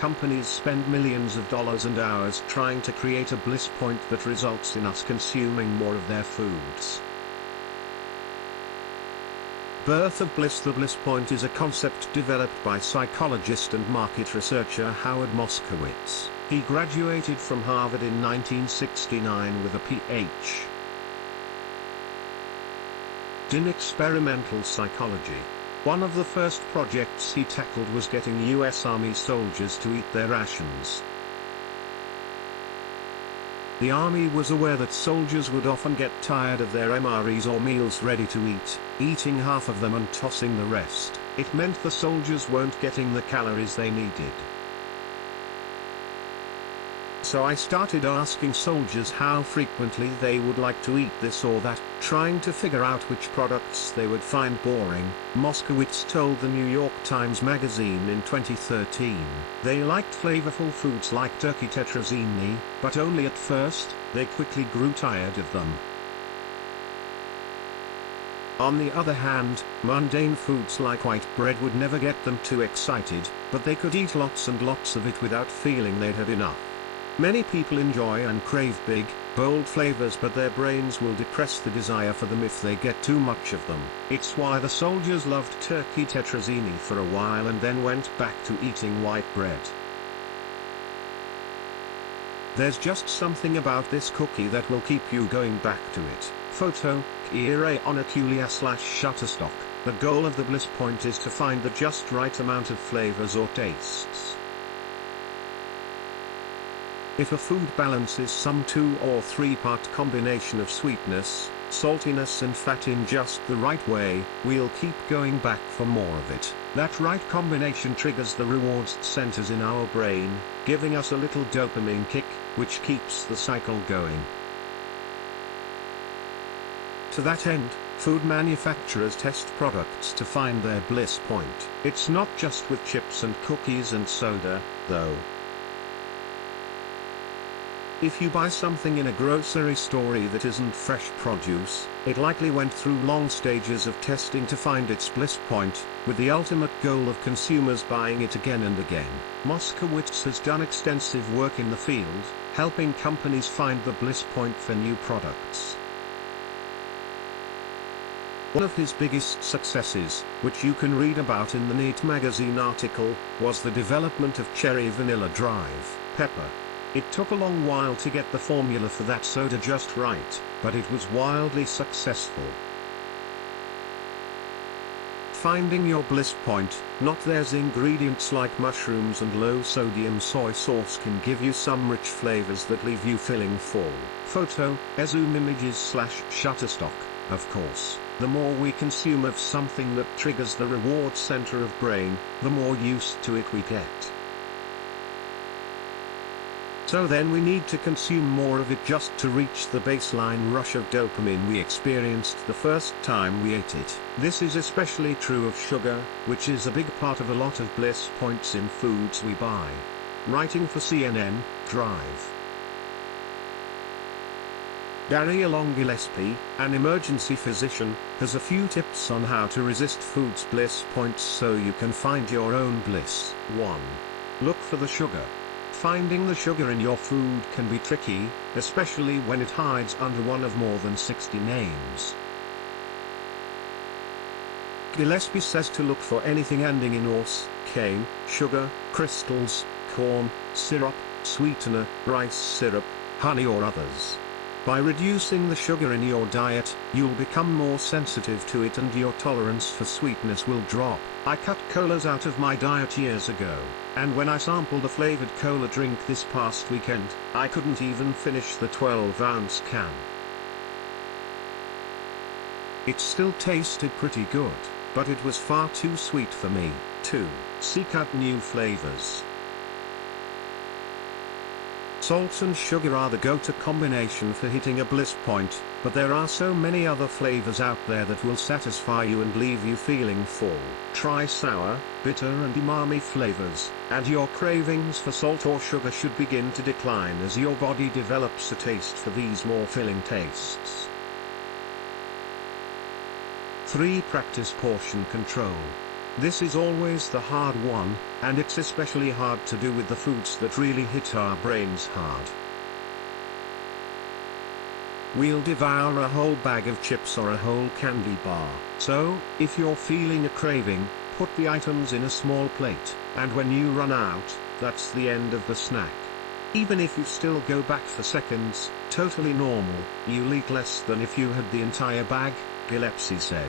companies spend millions of dollars and hours trying to create a bliss point that results in us consuming more of their foods. Birth of Bliss. The bliss point is a concept developed by psychologist and market researcher Howard Moskowitz. He graduated from Harvard in 1969 with a Ph.D. in experimental psychology. One of the first projects he tackled was getting U.S. Army soldiers to eat their rations. The Army was aware that soldiers would often get tired of their MREs or meals ready to eat, eating half of them and tossing the rest. It meant the soldiers weren't getting the calories they needed. So I started asking soldiers how frequently they would like to eat this or that, trying to figure out which products they would find boring. Moskowitz told the New York Times Magazine in 2013, they liked flavorful foods like turkey tetrazzini, but only at first. They quickly grew tired of them. On the other hand, mundane foods like white bread would never get them too excited, but they could eat lots and lots of it without feeling they'd had enough. Many people enjoy and crave big, bold flavors, but their brains will depress the desire for them if they get too much of them. It's why the soldiers loved turkey tetrazzini for a while and then went back to eating white bread. There's just something about this cookie that will keep you going back to it. Photo, Shutterstock. The goal of the bliss point is to find the just right amount of flavors or tastes. If a food balances some 2 or 3-part combination of sweetness, saltiness and fat in just the right way, we'll keep going back for more of it. That right combination triggers the rewards centers in our brain, giving us a little dopamine kick, which keeps the cycle going. To that end, food manufacturers test products to find their bliss point. It's not just with chips and cookies and soda, though. If you buy something in a grocery store that isn't fresh produce, it likely went through long stages of testing to find its bliss point, with the ultimate goal of consumers buying it again and again. Moskowitz has done extensive work in the field, helping companies find the bliss point for new products. One of his biggest successes, which you can read about in the Neat magazine article, was the development of cherry vanilla drive pepper. It took a long while to get the formula for that soda just right, but it was wildly successful. Finding your bliss point. Not there's ingredients like mushrooms and low-sodium soy sauce can give you some rich flavors that leave you feeling full. Photo, Shutterstock. Of course, the more we consume of something that triggers the reward center of brain, the more used to it we get. So then we need to consume more of it just to reach the baseline rush of dopamine we experienced the first time we ate it. This is especially true of sugar, which is a big part of a lot of bliss points in foods we buy. Writing for CNN, Drive. Gary Gillespie, an emergency physician, has a few tips on how to resist food's bliss points so you can find your own bliss. 1. Look for the sugar. Finding the sugar in your food can be tricky, especially when it hides under one of more than 60 names. Gillespie says to look for anything ending in ORS, cane, sugar, crystals, corn, syrup, sweetener, rice syrup, honey or others. By reducing the sugar in your diet, you'll become more sensitive to it and your tolerance for sweetness will drop. I cut colas out of my diet years ago, and when I sampled a flavored cola drink this past weekend, I couldn't even finish the 12-ounce can. It still tasted pretty good, but it was far too sweet for me. 2. Seek out new flavors. Salt and sugar are the go-to combination for hitting a bliss point, but there are so many other flavors out there that will satisfy you and leave you feeling full. Try sour, bitter and umami flavors, and your cravings for salt or sugar should begin to decline as your body develops a taste for these more filling tastes. 3. Practice portion control. This is always the hard one, and it's especially hard to do with the foods that really hit our brains hard. We'll devour a whole bag of chips or a whole candy bar. So, if you're feeling a craving, put the items in a small plate, and when you run out, that's the end of the snack. Even if you still go back for seconds, totally normal, you'll eat less than if you had the entire bag, Gillespie said.